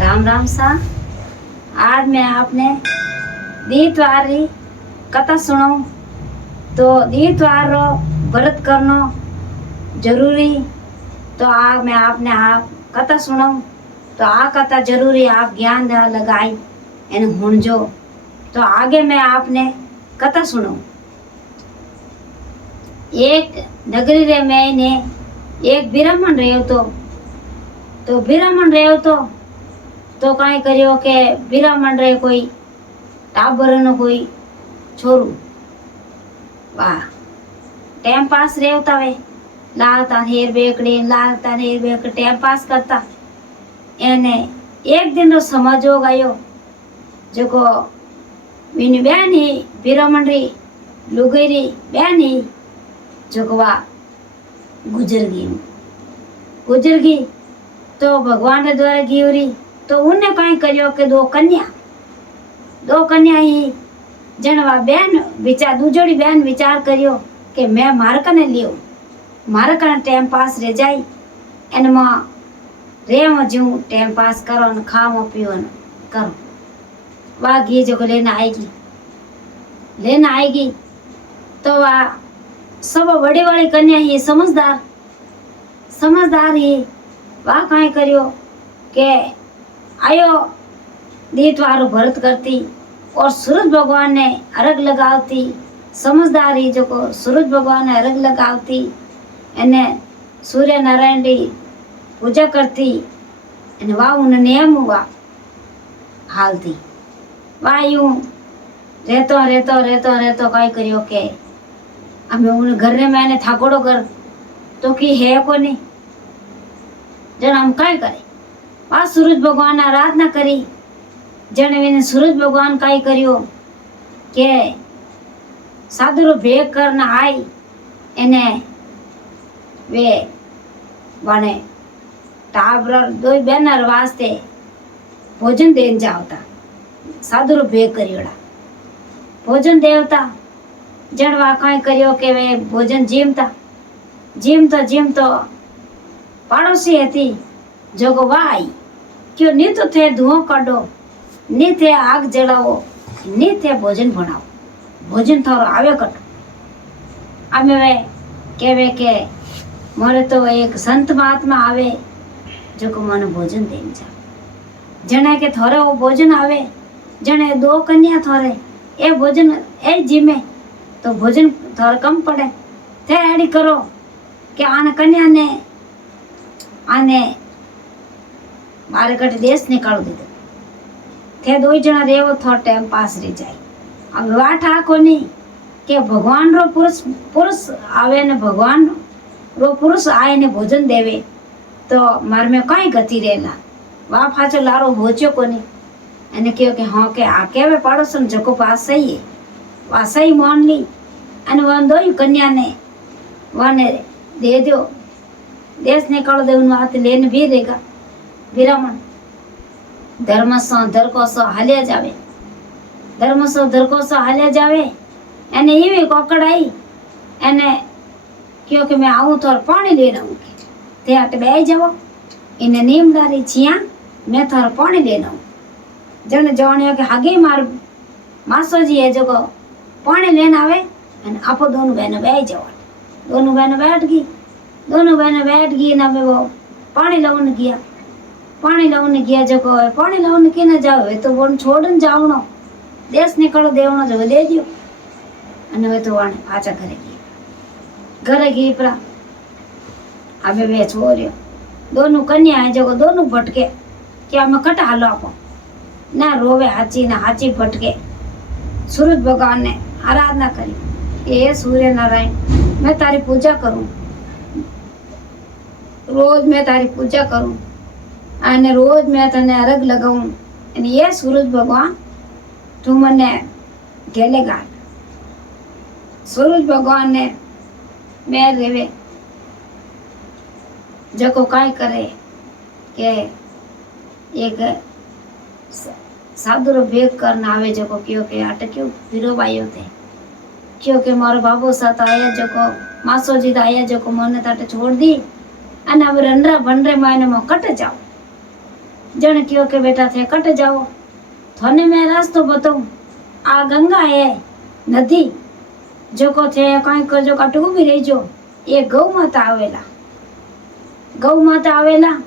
राम राम सा। आज मैं आपने दीतवार री कथा सुनाऊं। तो दीतवार रो व्रत करनो जरूरी। तो आज मैं आपने आप कथा सुनाऊं। तो आ कथा जरूरी आप ज्ञान दा लगाई एन हुणजो। तो आगे मैं आपने कथा सुनाऊं। एक नगरी रे मैंने एक ब्राह्मण रह्यो तो ब्राह्मण रह्यो तो काई करियो के ब्राह्मण रे कोई टाबर नो कोई छोरू वाह टाइम पास रेवता वे लालता हेर बेकड़ी लालता हेर बेक टाइम पास करता एने एक दिन रो समझो गयो जो विन बहन ही ब्राह्मण री लुगाई री बहन ही जो वाह गुजर गई तो भगवान रे द्वारा गिवरी। तो उन्हें कहीं करियो के दो कन्या ही जनवा बहन विचार दूजोड़ी बहन विचार करियो कि मैं मार कने लियो मार कने टाइम पास रह जाई एन मां रेव जू टाइम पास करो न खाओ पियो न करो। वह घी जो लेना आएगी तो वह सब बड़ी बड़ी कन्या ही समझदार ही वह कहीं करियो के आयो दीतवार व्रत करती और सूरज भगवान ने अर्घ लगावती। समझदार ही जो को सूरज भगवान ने अर्घ लगावती एने सूर्य नारायण री पूजा करती एने वाह उन नियम हुआ हालती। वाह यूं रहतो कई करियो के हमें उन घर रे मैंने थाकोड़ो कर तो की है को नहीं जन हम कई करे। वाह सूरज भगवान आराधना करी जन सूरज भगवान कई करियो के साधुरो भेग करना आई एने वे बने टाबर दो बहनर वास्ते भोजन देन जावता साधुरो भेग करियोड़ा भोजन देवता जन वा कई करियो के वे भोजन जीमतो पाड़ोसी हती जो वाह आई क्यों नी तो थे धुआं काढो नी थे आग जलाओ नी थे भोजन बनाओ भोजन थारो आवे कटो। अमे वे केवे के मोरे तो एक संत महात्मा आवे जो को मन भोजन देन जा जने के थोरे वो भोजन आवे जने दो कन्या थोरे ए भोजन ए जीमे तो भोजन थोड़ा कम पड़े थे एडी करो के आने कन्या ने आने मारे कट देश निकाल दीधो थे दो जना रेवो थोड़ा टाइम पास रह जाए। अब वाट आ कोनी के भगवान रो पुरुष आवे ने भगवान रो पुरुष आए ने भोजन देवे तो मार में कई गति रेला वा फाचो लारो भोच्यो कोनी एने कहो के हाँ के आ केवे पड़ोसन जको पास सही है वा सही मान ली अने वन दो कन्या ने वाने दे दो देश निकालो दे उन हाथ लेने भी देगा ब्राह्मण धर्म सो धरको सो हालिया जावे एने ये कोकड़ आई एने क्योंकि मैं आऊं तो पानी लेने आऊंगी ते हट बह जाओ इन्हें नीमदारी छिया मैं थार पानी लेना हूँ जन जानियो के आगे मार मासो जी है जो को पानी लेना आवे एने आपो दोनों बहन बह जाओ दोनों बहन बैठ गई ना वो पानी लाने गया जो को पानी लाने की ना जाओ तो वो छोड़न जावनो देश निकलो देवनो जो दे दियो अने वे तो वाने पाचा घरे गई परा अबे वे छोरियो दोनों कन्या है जो दोनों भटके क्या मैं कट हालो आपो ना रोवे हाची ना हाची भटके। सूरज भगवान ने आराधना करी ये सूर्य नारायण मैं तारी पूजा करूं रोज मैं तारी पूजा करूं अने रोज मैं तने अर्घ लगाऊं अने ये सूरज भगवान तू मने गेलेगा। सूरज भगवान ने मैं रेवे जको काय करे के एक साधु रो भेग करना आवे जको क्यों के अटक्यो फिरो आयो थे क्योंकि मारो बाबू साथ आया जको मासो जी आया जको मने ताटे छोड़ दी अने अब रंडरा बनरे मायने मो कट जाओ जन क्यों के बेटा थे कट जाओ थोने मैं रास्तो बताऊं आ गंगा है नदी जो को थे कहीं को जो कटू भी रही जो ये गौ माता आवेला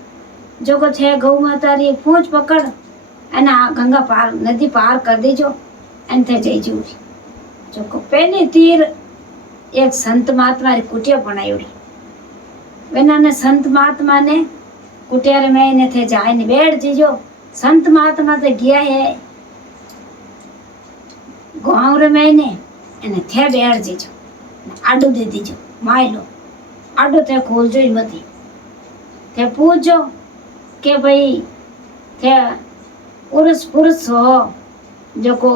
जो को थे गौ माता री पूंछ पकड़ અને આ ગંગા પાર નદી પાર કરી દેજો અને તે જઈ જવું જો को पहले तीर एक संत महात्मा री कुटिया बनायोड़ी वेना संत महात्मा ने कुटिया रे में ने थे जाए ने बैठ जीजो संत महात्मा तो गया है गाँव रे में ने એને થે બેઠ જીજો આડું દે દીજો માયલો આડું તે ખોલજો જ મતી તે પૂછજો કે ભાઈ તે पुरुष हो जो को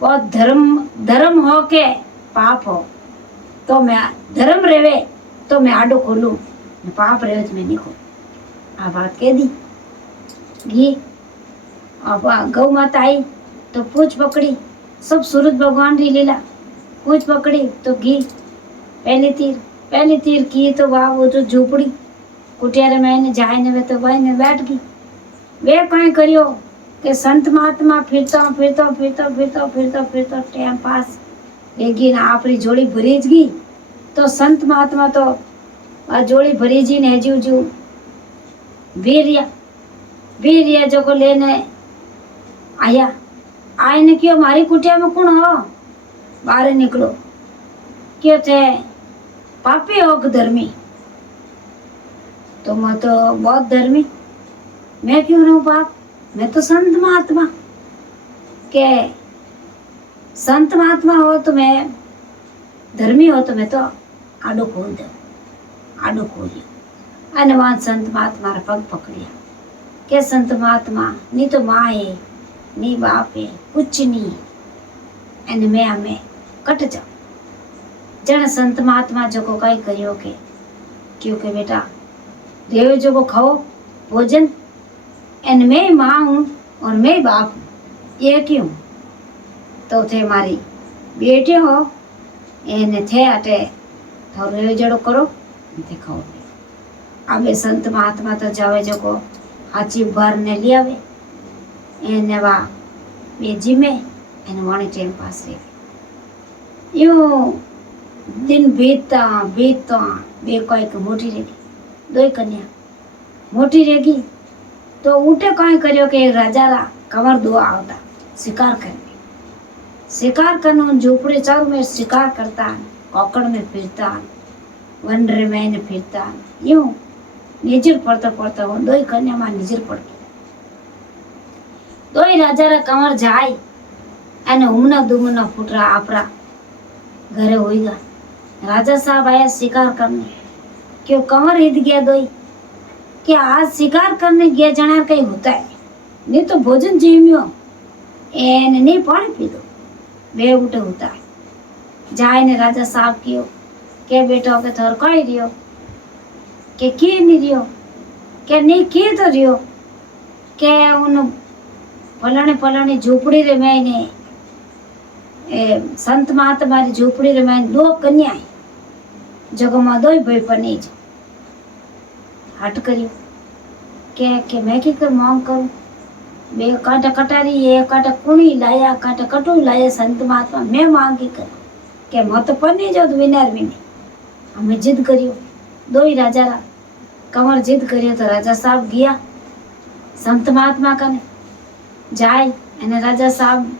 बहुत धर्म हो के पाप हो तो मैं धर्म रेवे तो मैं आडो खोलूं पाप रेवे तो मैं नहीं खोलूं आ बात कह दी घी अब गौ माता आई तो पूछ पकड़ी सब सूरज भगवान री लीला पूछ पकड़ी तो घी पहली तीर की तो वाह वो जो झोपड़ी कुटिया रे मैंने जाए ने वे तो वही ने बैठ गई वे कहीं करियो के संत महात्मा फिरता टाइम पास लेकिन आपरी जोड़ी भरी गई तो संत महात्मा तो आ जोड़ी भरी जी ने हजू वीरिया जो को लेने आया आए ने क्यों मारी कुटिया में कौन हो बाहर निकलो क्यों थे पापी हो कि धर्मी तो मैं तो बहुत धर्मी मैं क्यों रहूं पाप मैं तो संत महात्मा के संत महात्मा हो तो मैं धर्मी हो तो मैं तो आडो खोल दियो अने वहां संत महात्मा रा पग पकड़िया के संत महात्मा नी तो माँ है नी बाप है कुछ नहीं अने मैं हमें कट जाओ जन संत महात्मा जो को कई करियो के क्योंकि बेटा देव जो को खाओ भोजन एन मैं माँ हूँ और मैं बाप हूँ ये क्यों तो थे मारी बेटे हो एने थे अटे थोड़े जड़ो करो थे खाओ अबे संत महात्मा तो जावे जो को हाची भर ने लिया वे एने वा बेजी में एने वाणी टाइम पास रहे यूं दिन बीतता बे कोई को मोटी रहेगी दो कन्या मोटी रहेगी तो उठे कहीं करियो के राजा रा कंवर दुआ आवता शिकार करने झोपड़े चारों में शिकार करता कोकड़ में फिरता वन रे में फिरता यूं निजर पड़ता वो दो कन्या में निजर पड़ गई दो राजा रा कंवर जाए अने उमना दुमना फुटरा आपरा घरे होईगा राजा साहब आया शिकार करने क्यों कंवर हित गया दो कि आज शिकार करने गया जना कहीं होता है नहीं तो भोजन जीम्यो एने नहीं पानी पी दो वे उठे होता है जाए ने राजा साहब कियो के बेटा के थोर कही रियो के की नहीं रियो के नहीं की तो रियो के उन फलाने झोपड़ी रे मैंने संत महात्मा री झोपड़ी रे मैंने दो कन्या जगह में दो भाई पनी हट करियो के मैं की कर मांग करूं बे कांटा कटारी ये कांटा कुणी लाया कांटा कटू लाया संत महात्मा मैं मांगी कर के मत पनी जो विनार भी नहीं हमें जिद करियो दो ही राजा रा कंवर जिद करियो तो राजा साहब गया संत महात्मा कने जाए एने राजा साहब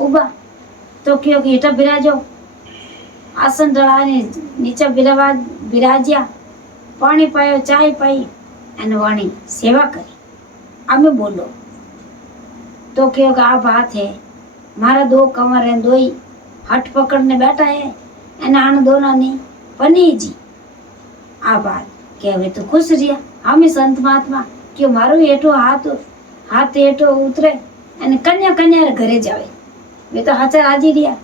उबा तो क्यों कि हेठा बिराजो आसन डळाने नीचे बिराज्या पानी पायो चाय पाई एने वाणी सेवा करी हमें बोलो तो क्यों कि आ बात है मारा दो कंवर है दो ही हट पकड़ने बैठा है एने आन दोनों ने पनी जी आ बात के वे तो खुश रिया हमें संत महात्मा क्यों मारो हेठो हाथ हेठो उतरे एने कन्या रे घरे जावे वे तो हाचा राजी रिया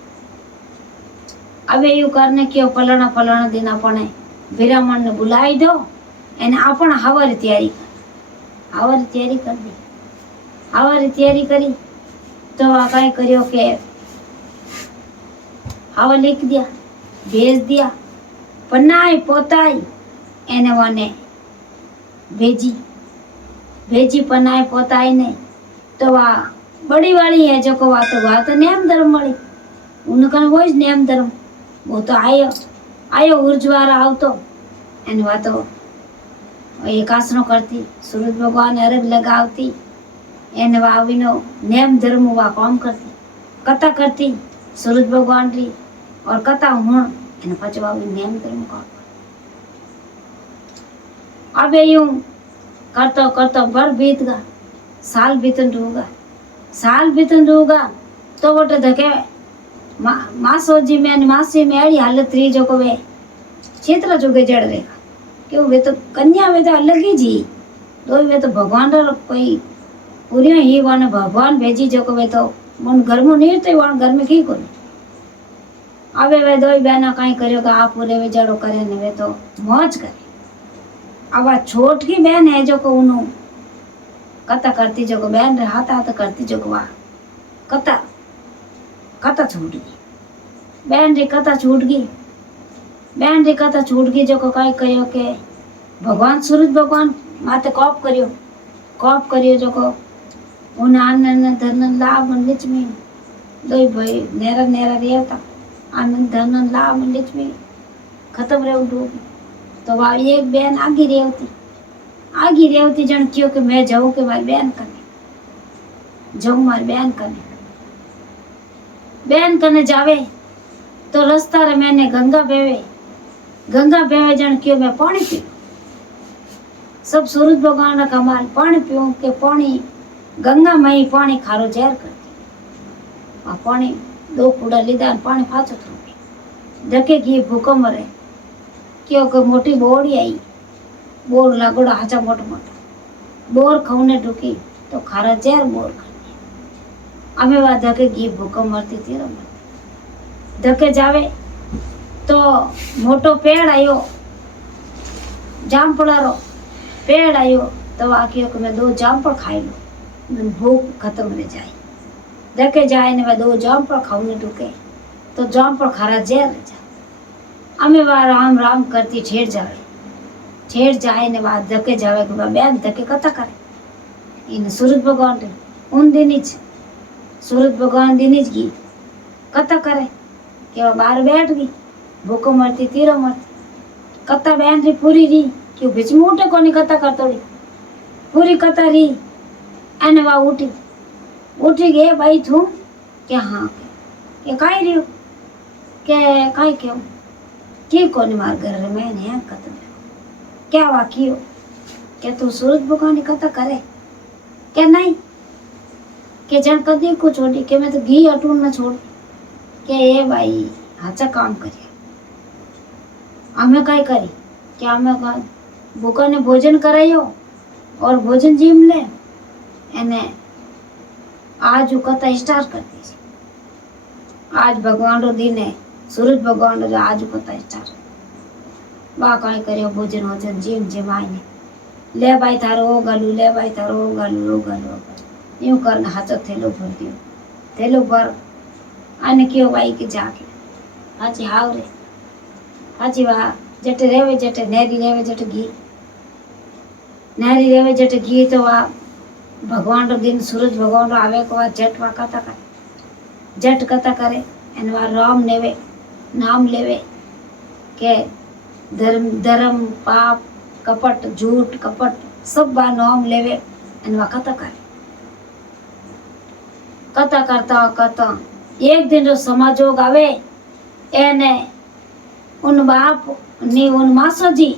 अब यू करने क्यों फलाना दिन अपने ब्राह्मण ने बुलाई दो एने अपन हवारी तैयारी कर दी हवारी तैयारी करी तो आ कई करियो के हवा लिख दिया भेज दिया पन्नाई पोताई एने वाने भेजी भेजी पनाए पोताई ने तो वह बड़ी वाली है जो को वह तो नियम धर्म वाली उनका वो જ नियम धर्म वो तो आयो उर्जवार आवतो एन वह तो एक आसनो करती सूरज भगवान अर्घ लगावती एन वावीनो नियम धर्म वा काम करती कथा करती सूरज भगवान री और कथा हुण एन पछ वावी नियम धर्म काम अब यूं करतो करतो बर बीत गा साल बीतन रहूगा तो वोटे धके मासोजी में मासी में अड़ी हालत रही जो को वे चित्र जुगे जड़ रहेगा क्यों वे तो कन्या वे तो अलग ही जी दो वे तो भगवान रो कोई पूरी ही वन भगवान भेजी जो को वे तो मन घर में नहीं तो वन घर में की कोनी अबे वे दो बहना कहीं करियो का आप पूरे वे जड़ो करे ने वे तो मौज करे अब आ छोटकी बहन है जो को उनु कथा करती जो को बहन रे हाथ हाथ करती जो को वा कथा छूट गई बहन री कथा छूट गई जो को कई करियो के भगवान सूरज भगवान माते कॉप करियो जो को उन आनंद धन लाभ लिच में दो भाई नेरा रेवता आनंद धन लाभ लिच में खत्म रे डूब तो वह एक बहन आगी रेवती जन क्यों कि मैं जाऊं के मारी बहन कने जावे तो रास्ता रे मैंने गंगा बेवे जन क्यों मैं पानी पी सब सूरज भगवान का कमाल पानी पीऊं के पानी गंगा मई पानी खारो जहर करती आ पानी दो कूड़ा लीधा पानी फाचो थो धके की भूखो मरे क्यों के मोटी बोरी आई बोर लागोड़ा हाचा मोटो बोर खाने ढुकी तो खारा जहर बोर कर दिया अमे वह धके घी भूखो मरती थी धके जावे तो मोटो पेड़ आयो जामफड़ा रो पेड़ आयो तो आखियो कि मैं 2 जामफड़ खाई लो भूख खत्म रह जाए धके जाए ने वह 2 जामफड़ खाने ढुके तो जामफड़ खारा जहर रह जाए अमे वह राम करती ठेर जाए ने बाद धके जावे कि बहन धके कथा करे इन सूरज भगवान रे उन दिन सूरज भगवान दिन की कथा करे कि वह बाहर बैठ गई भूखो मरती तीरो मरती कथा बहन री पूरी री क्यों बीच में उठे कोनी कथा करतो री पूरी कथा री एने वह उठी गए भाई थू के हाँ के काई रियो के काई क्यों की कोनी मार घर रे मैंने यहाँ कथा क्या वाकियो क्या तू सूरज भगवान की कथा करे क्या नहीं के जन कदी को छोड़ी के मैं तो घी अटून में छोड़ के ये भाई हाचा काम करिए हमें कई करी क्या हमें भूखा ने भोजन करायो और भोजन जीम ले एने आज कथा स्टार्ट कर दी आज भगवान रो दिन है सूरज भगवान रो आज कथा स्टार्ट बा कई करियो भोजन जीम आईने ले भाई थारो ओ गलू ले भाई थारो ओ गलू यूं करने हाथों थैलो भर दियो थैलो भर आने क्यों भाई के जाके हाची हाव रे हाची वाह जटे रेवे जटे नेरी रेवे जटे घी तो वाह भगवान रो दिन सूरज भगवान रो आवे को जट वा कथा करे एन वा राम नेवे नाम लेवे के धर्म पाप कपट झूठ कपट सब बा नाम लेवे एन वा कथा करे कथा करता एक दिन जो समाजोग आवे एने उन बाप ने उन मासो जी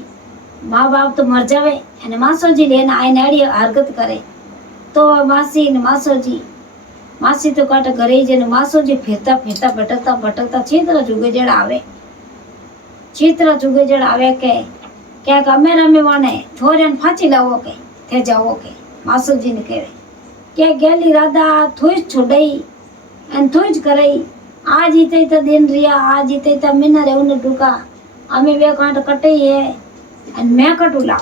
माँ बाप तो मर जावे एने मासो जी लेने आए नाड़ी हरकत करे तो मासी ने मासी तो काटे घरे जे मासो जी फिरता भटकता चित्र जुगे जड़ आवे के क्या अमे रमे वाने थोड़े फांची लावो के थे जावो के मासो जी ने कहे क्या गेली राधा थोई छोड़ई एन थोई करई आज इते तो दिन रिया आज इते तो मिना रे उन डुका अमे वे कांट कटई है एन मैं कटुला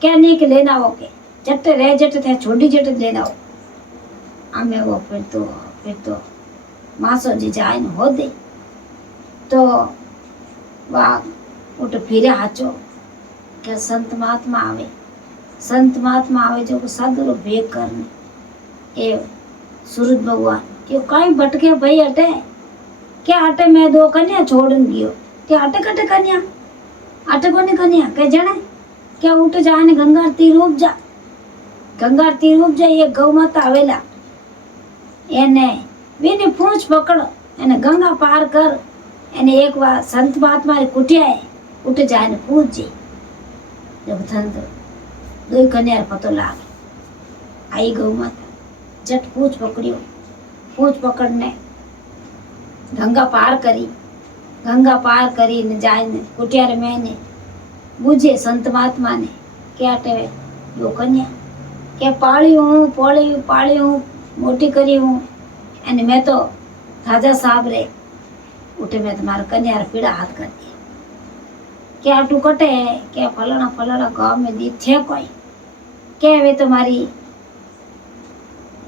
क्या नहीं के लेना वो के जट्टे रह जट्टे थे छोड़ी जट्टे लेना हो अमे वो फिर तो मासो जी जाए न हो दे तो वाह उठ फिरे हाचो क्या संत महात्मा आवे संत महात्मा आवे जो साधु भेग करने ए सूरज भगवान क्यों कहीं भटके भाई अटे क्या अटे मैं दो कन्या छोड़न गयो क्या अटे कटे कन्या अटे कोनी कन्या के जने क्या उठ जाने गंगा तीर रूप जा गंगा तीर रूप जा ये गौ माता आवेला એને વિની પૂંછ પકડ એને ગંગા પાર કર એને એક વાર સંત મહાત્મા કુટિયાએ ઉઠ જાય ને પૂછજે જબ સંત દોઈ કન્યા પતો લાગે आई गौ माता जट पूछ पकड़ियो पूछ पकड़ने गंगा पार करी ने जाए ने कुटियार में ने बुझे संत महात्मा ने क्या टेवे यो कन्या क्या पाली हूँ मोटी करी हूँ અને मैं तो राजा साहब रे उठे मैं तुम्हारा कन्या पीड़ा हाथ कर दिया क्या टू कटे क्या फलाना गाँव में दी थे कोई क्या वे तुम्हारी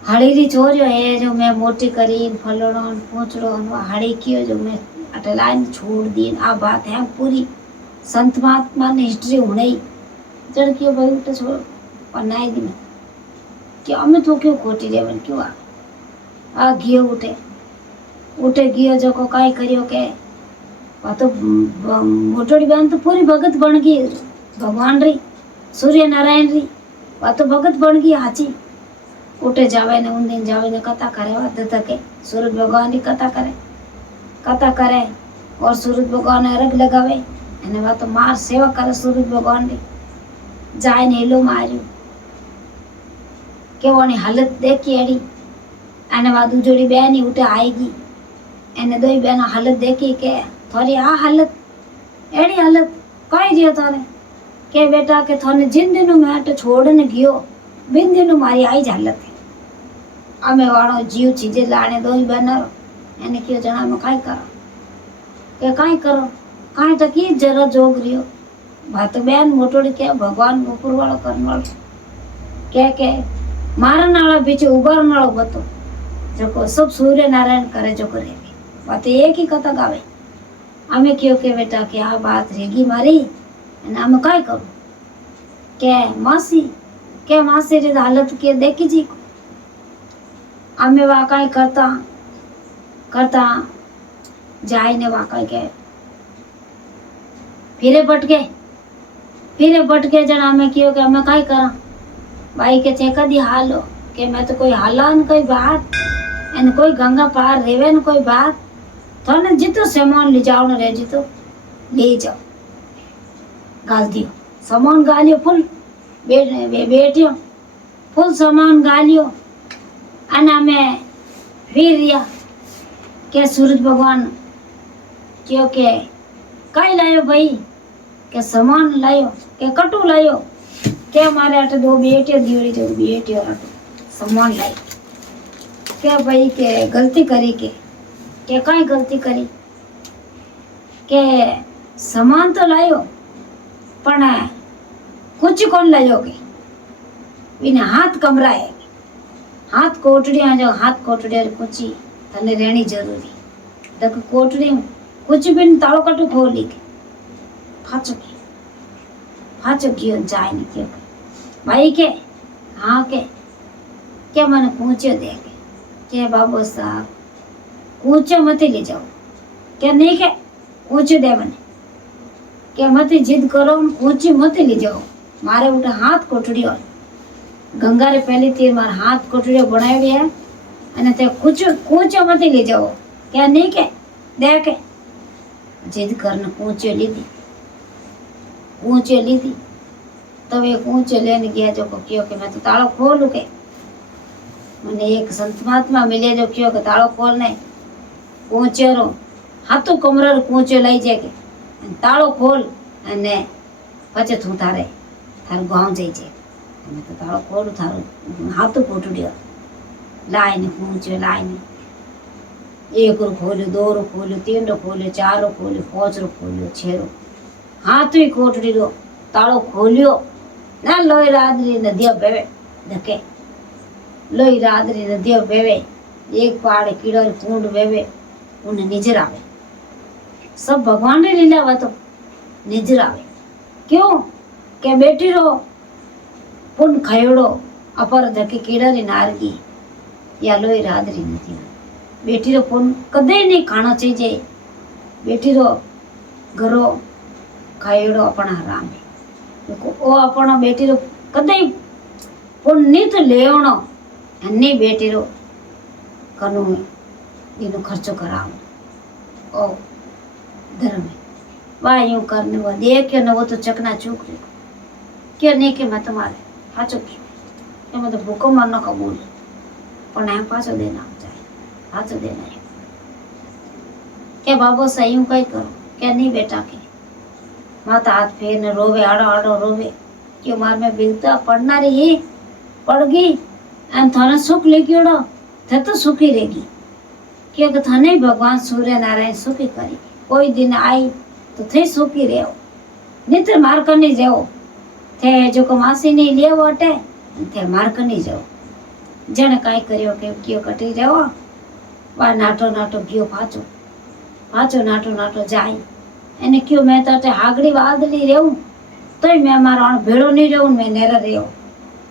हड़ीरी छोरियो है जो मैं मोटी करी फलड़ो पूछड़ो हड़ी कियो जो मैं अटलाइन छोड़ दी आ बात है पूरी संत महात्मा ने हिस्ट्री होने जड़ क्यों भाई उठे छोड़ बनाई दी मैं क्या हमें तो क्यों खोटी रेवन क्यों आ गियो उठे गियो जो को काई करियो के वा तो मोटोड़ी बहन तो पूरी भगत बन गई भगवान री सूर्य नारायण री वा तो भगत बन गई हाची उठे जावे ने उन दिन जावे ने कथा करे वा के सूरज भगवान की कथा करे और सूरज भगवान ने अर्घ लगावे अने वा तो मार सेवा करे सूरज भगवान री जाए ने हेलो मार्यो केवोनी हालत देखी एडी अने वा दूजोड़ी बेनी उठे आएगी एने दोई बेनो हालत देखी के थोड़ी आ हालत एडी हालत कई दियो थारे के बेटा के थोने जिन दिनों में अटे छोड़ने गियो बिन दिनों मारी आई हालत है अमे वाणो जीव चीजे लाने दोई बेनो एने क्यों जना में काई करो के काई करो काई तो की जरा जोग रियो बात बेन मोटोड़ी के भगवान ऊपर वालो करन वालो के मारन वाला पीछे उबारन वालो बतो जो सब सूर्य नारायण करे जो करे बात एक ही कथा गावे अमे क्यों के बेटा के आ बात रेगी मारी अने अमे काई करू के मासी री हालत के देखी जी अमे वा काई करता जाए ने वा काई के फिरे पटके जना अमे क्यों के अमे काई करा भाई के चे कदी हालो के मैं तो कोई हाला न कोई बात एन कोई गंगा पार रेवे न कोई बात थोने जितो सामान ले जाओ न रे जितो ले जाओ गाल दियो सामान गालियो फुल बेटियो फुल सामान गालियो अना में फिर रिया के सूरज भगवान क्यों के कई लायो भाई के सामान लायो के कटू लायो के मारे आटे दो बेटियां दियोड़ी जो बेटियों आटे सामान लाई क्या भाई के गलती करी के काई गलती करी के सामान तो लायो पण कुछ कौन लायो के बिना हाथ कमराए हाथ कोटड़िया जो हाथ कोटड़िया कुछ तने रहनी जरूरी तक कोटड़ी कुछ भी तालो कटू खोली के फाचो कियो जाए नहीं क्यों भाई के हाँ के मैंने पूछो दे के बाबू साहब पूछो मत ले जाओ क्या नहीं के पूछो दे मैंने के मत जिद करो पूछी मत ले जाओ मारे उठे हाथ कोटड़ियो गंगा रे पहली तीर मार हाथ कोटड़ियो बनाई है अने ते कुछ मत ले जाओ क्या नहीं के दे के जिद करने पूछो ली थी तब एक ऊंचे लेने गया जो को क्यों के मैं तो तालो खोलू के मैंने एक संत महात्मा मिले जो क्यों के तालो खोलने ऊंचे रो हाथों कमरा ऊंचे लाई जाके तालो खोल अने पचे तू थार गाँव जाई जे मैं तो तालो खोलू थारो हाथों पोटड़ियो लाइन ऊंचे लाइन एक रो खोल्यो दो रो खोल्यो तीन रो खोल्यो चार रो खोल्यो पांच रो खोल्यो छह रो हाथ ही कोटड़ी रो तालो खोलियो ना लोई रादरी नदिया बेवे धके लोई रादरी नदिया बेवे एक पहाड़ कीड़ा कूंड बेवे उन्हें निजर आवे सब भगवान री लीला वा तो निजर आवे क्यों के बेटी रो પુન ખયોડો અપર ધકે કેળરી નારગી યાલોય રાદરી નથી બેટીરો પુન કદે નહીં ખાણો છે બેટીરો ઘરો ખાયોડો આપણા રામે ઓ આપણો બેટીરો કદે પુન નિત લેવણો એની બેટીરો કનું એનો ખર્ચો કરાવો ओ धर्म वाह यूं करने वो देखे न वो तो चकना चूक रहे क्यों नहीं कि मैं तुम्हारे हाचो की ये मतलब भूखो मरना कबूल पर नहीं पाचो देना चाहिए हाचो देना है क्या बाबो सही यूं कहीं करो क्या नहीं बेटा के माता हाथ फेर न रोवे आड़ो आड़ो रोवे क्यों मार में बिगता पढ़ना रही पड़ गई एम थाने सुख ले क्यों थे तो सुखी रहेगी क्योंकि थाने भगवान सूर्य नारायण सुखी करी कोई दिन आई तो थे सुखी रहो नित्र मार करनी जाओ थे जो को मासी नहीं ले वटे थे मार करनी जाओ जने काई करियो के क्यों कटी रहो वा नाटो नाटो क्यों पाचो पाचो नाटो नाटो जाए एने क्यों मैं तो हागड़ी वादली रहूं तोय मैं मारो भेड़ो नहीं रहूं मैं नेरा रहो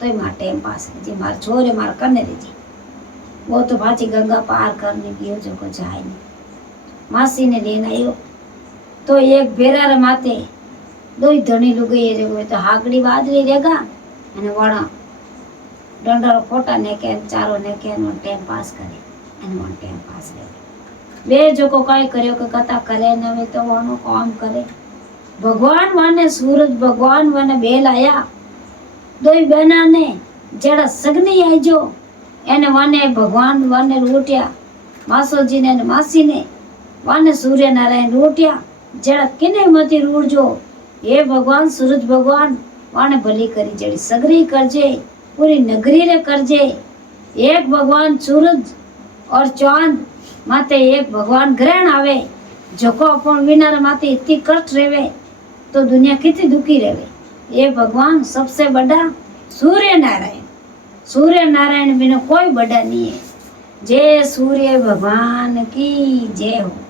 तोय मार टाइम पास जी मार छोरे मार करने दीजिए वो तो पाची गंगा पार करने गयो जो को जाए नहीं मासी ने लेना आयो तो एक बेरा माते दो ही धनी लुगाई जो तो हागड़ी बादरी रहेगा અને વણા દંડરો ફોટા ને કે ચારો ને કે નો ટાઈમ પાસ કરે અને વણ ટાઈમ પાસ કરે બે જો को કાઈ કર્યો કે કથા કરે ને હવે તો વણો કામ કરે ભગવાન વાને સૂરજ ભગવાન વાને બેલ આયા દોઈ બેના ને જેડા સગની આજો એને વાને ભગવાન વાને રોટ્યા માસોજી ને માસી ને વાને સૂર્ય નારાયણ રોટ્યા જેડા કિને મતી રૂડજો हे भगवान सूरज भगवान वाने भली करी जड़ी सगरी करजे पूरी नगरी रे करजे एक भगवान सूरज और चांद माते एक भगवान ग्रहण आवे जोको अपन विनार माते इतनी कष्ट रेवे तो दुनिया कितनी दुखी रेवे ये भगवान सबसे बड़ा सूर्य नारायण बिना कोई बड़ा नहीं है जय सूर्य भगवान की जय हो।